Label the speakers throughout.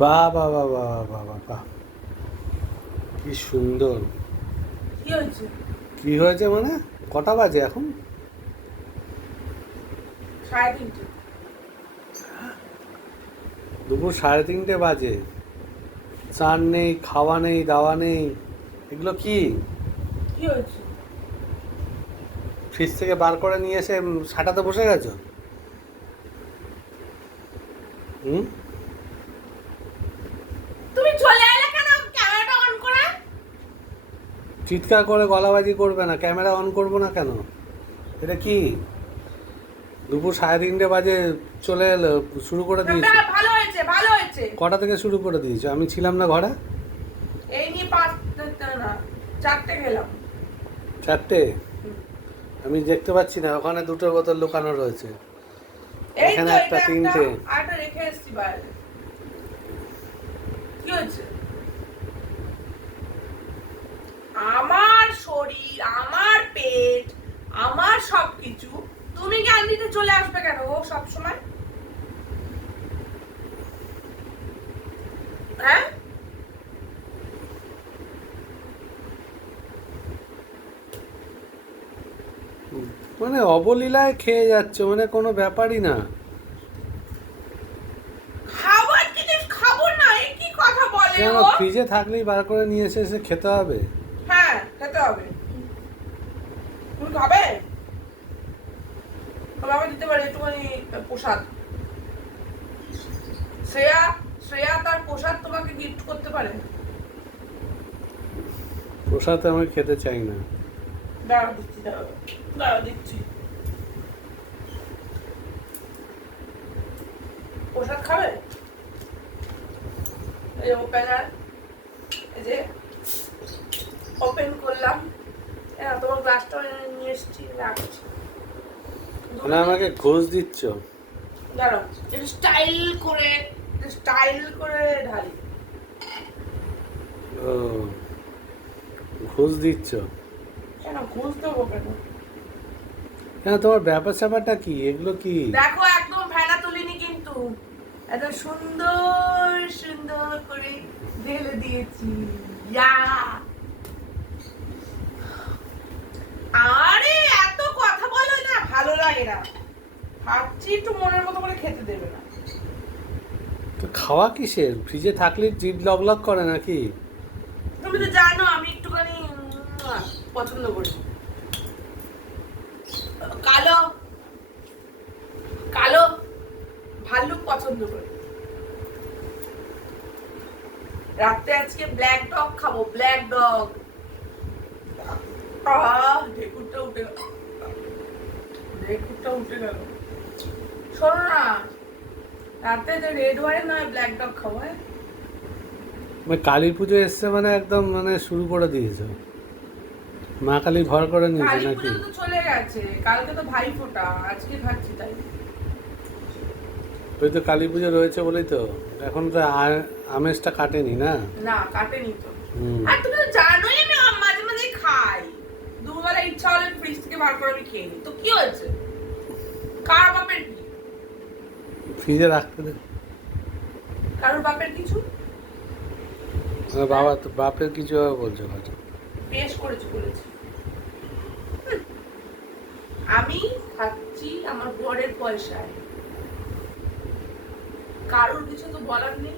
Speaker 1: বাহ বা বা বাহ বাহ বাহ বাহ কি সুন্দর।
Speaker 2: কি হয়েছে?
Speaker 1: কি হয়েছে মানে? কটা বাজে এখন?
Speaker 2: সাড়ে তিনটে।
Speaker 1: দুপুর সাড়ে তিনটে বাজে। চান নেই খাওয়া নেই দাওয়া নেই। এগুলো কি?
Speaker 2: কি হয়েছে?
Speaker 1: ফ্রিজ থেকে বার করে নিয়ে এসে সাটাতে বসে গেছো? হুম
Speaker 2: তুমি চলে এলে কেন ক্যামেরাটা অন করে
Speaker 1: চিৎকার করে গলাবাজি করবে না ক্যামেরা অন করব না কেন? এটা কি? দুপুর সাড়ে তিনটে বাজে চলে এলো শুরু করে দিয়েছ।
Speaker 2: না, ভালো হয়েছে ভালো হয়েছে।
Speaker 1: কটা থেকে শুরু করে দিয়েছ? আমি ছিলাম না ঘরে?
Speaker 2: এই নিয়ে পাঁচ না চারটে
Speaker 1: চারটে? আমি দেখতে পাচ্ছি না ওখানে দুটো বোতল লুকানো রয়েছে। এখানে একটা, তিনটে।
Speaker 2: রেখে এসছি বাইরে। কি হয়েছে আমার শরীর আমার পেট আমার সবকিছু তুমি জ্ঞান দিতে চলে আসবে কেন? ও সব সময় হ্যাঁ?
Speaker 1: মানে অবলীলায় খেয়ে যাচ্ছে মানে কোনো ব্যাপারই না।
Speaker 2: খাবার জিনিস খাব না? এই কি কথা বলে
Speaker 1: কেন ফ্রিজে থাকলেই বার করে নিয়ে এসে এসে খেতে হবে?
Speaker 2: হ্যাঁ খেতে হবে। তুমি খাবে? আমি দিতে পারি একটুখানি প্রসাদ। শ্রেয়া শ্রেয়া তার প্রসাদ তোমাকে গিফট করতে পারে।
Speaker 1: প্রসাদ আমি খেতে চাই না।
Speaker 2: দাঁড়া দিচ্ছি দাঁড়া দিচ্ছি। প্রসাদ খাবে? এই ওপেনার এই যে ওপেন করলাম। হ্যাঁ তোমার গ্লাসটা নিয়ে এসেছি রাখছি।
Speaker 1: মানে আমাকে ঘুষ দিচ্ছ?
Speaker 2: দাঁড়াও স্টাইল করে স্টাইল করে ঢালি।
Speaker 1: ও ঘুষ দিচ্ছ?
Speaker 2: কেন ঘুষ দেবো কেন?
Speaker 1: কেন তোমার ব্যাপার স্যাপারটা কি? এগুলো কি?
Speaker 2: দেখো একদম ভেড়া তুলিনি কিন্তু। এত সুন্দর সুন্দর করে ঢেলে দিয়েছি। ইয়া আরে এত কথা বলো না ভালো লাগে না। ভাবছি একটু মনের মতো করে খেতে দেবে না।
Speaker 1: তো খাওয়া কিসের? ফ্রিজে থাকলে জিভ লগ লগ করে নাকি?
Speaker 2: তুমি তো জানো আমি একটুখানি পছন্দ করি। কালো কালো ভাল্লুক পছন্দ করি। রাতে আজকে ব্ল্যাক ডগ খাব ব্ল্যাক ডগ ঢেকুরটা উঠে উঠে গেল। শোনো না রাতে যে রেড ওয়াইন নয় ব্ল্যাক ডগ খাব হ্যাঁ?
Speaker 1: মানে কালী পুজো এসছে মানে একদম মানে শুরু করে দিয়েছ। মা কালী করে নিয়েছে নাকি?
Speaker 2: তো চলে গেছে কালকে তো ভাই ফোটা আজকে খাচ্ছি তাই।
Speaker 1: ওই তো কালী পুজো রয়েছে বলেই তো এখন তো আমেজটা কাটেনি না?
Speaker 2: না কাটেনি তো। আর তুমি তো জানোই আমি মাঝে মাঝে খাই। দুবেলা ইচ্ছা হলে ফ্রিজ থেকে বার করে আমি খেয়ে নিই। তো কি হয়েছে? কার বাপের? কি
Speaker 1: ফ্রিজে রাখতে দে।
Speaker 2: কারোর বাপের কিছু?
Speaker 1: বাবা তো বাপের কিছু বলছো কথা
Speaker 2: বেশ করেছি বলেছি। আমি খাচ্ছি আমার বরের পয়সায়। কারোর কিছু তো বলার নেই।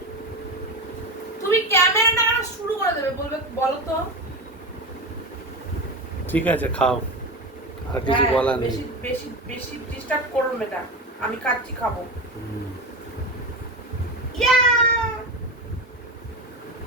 Speaker 2: তুমি ক্যামেরাটা শুরু করে দেবে? বলবে বলো তো।
Speaker 1: ঠিক আছে খাও। আর কিছু
Speaker 2: হ্যাঁ,
Speaker 1: বলার নেই।
Speaker 2: বেশি বেশি বেশি ডিস্টার্ব করুন না আমি কাচ্চি খাব। ইয়া